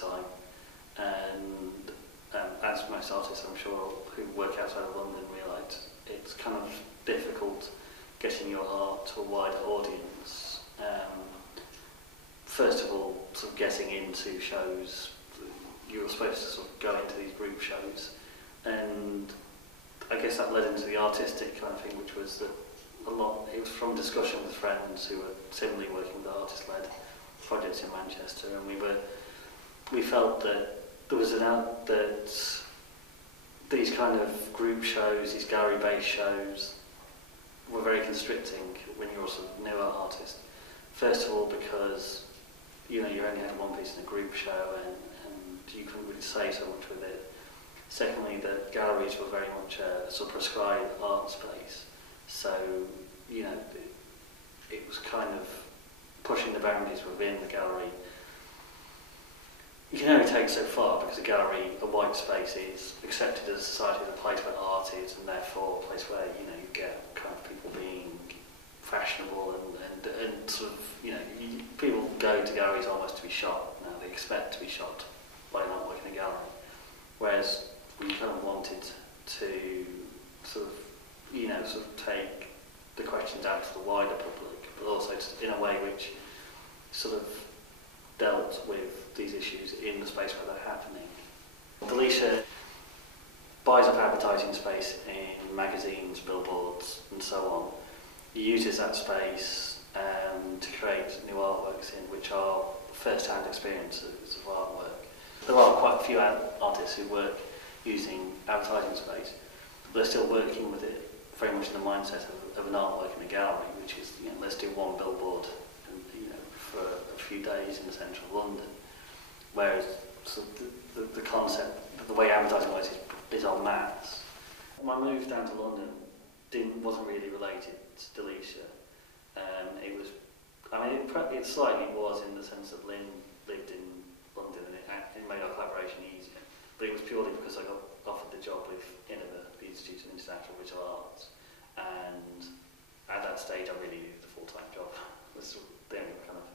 time, and as most artists, I'm sure, who work outside of London realise, it's kind of difficult getting your art to a wider audience. First of all, sort of getting into shows, you were supposed to sort of go into these group shows, and I guess that led into the artistic kind of thing, which was that it was from discussion with friends who were similarly working with artist-led projects in Manchester, and we felt that there was that these kind of group shows, these gallery-based shows, were very constricting when you're a sort of newer artist. First of all, because you only had one piece in a group show, and you couldn't really say so much with it. Secondly, the galleries were very much a sort of prescribed art space, so it was kind of pushing the boundaries within the gallery. You can only take so far, because a gallery, a white space, is accepted as a society as a place where art is, and therefore a place where you get kind of people being fashionable and sort of people go to galleries almost to be shot. Now they expect to be shot by not working in a gallery, whereas we kind of wanted to sort of take the questions out to the wider public, but also in a way which sort of dealt with these issues in the space where they're happening. Deletia buys up advertising space in magazines, billboards, and so on. He uses that space to create new artworks in which are first-hand experiences of artwork. There are quite a few artists who work using advertising space, but they're still working with it very much in the mindset of an artwork in a gallery, which is, let's do one billboard for a few days in central London. Whereas the concept, the way advertising works is en masse. My move down to London wasn't really related to Deletia. It slightly was, in the sense that Lynn lived in London, and it made our collaboration easier. But it was purely because I got offered the job with Hither, the Institute of International Visual Arts, and at that stage I really needed a full-time job. It was the only kind of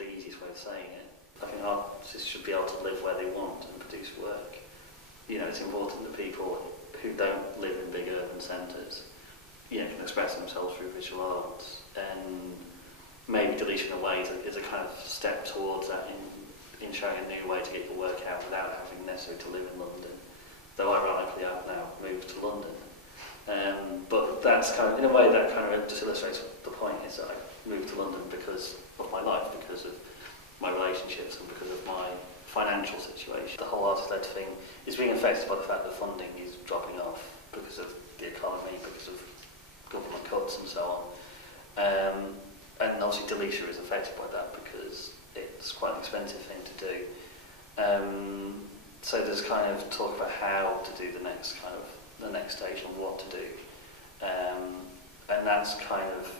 the easiest way of saying it. I think artists should be able to live where they want and produce work. It's important that people who don't live in big urban centres, can express themselves through visual arts, and maybe Deletia in a way is a kind of step towards that in showing a new way to get your work out without having necessarily to live in London. Though ironically I've now moved to London. But that's kind of, in a way, that kind of just illustrates the point, is that I moved to London because of my life, because of my relationships, and because of my financial situation. The whole artist-led thing is being affected by the fact that funding is dropping off because of the economy, because of government cuts and so on. And obviously Deletia is affected by that because it's quite an expensive thing to do. So there's kind of talk about how to do the next stage and what to do. And that's kind of,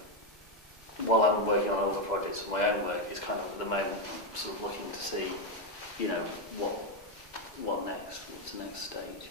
while I'm working on other projects of my own work, it's kind of at the moment sort of looking to see, what next, what's the next stage.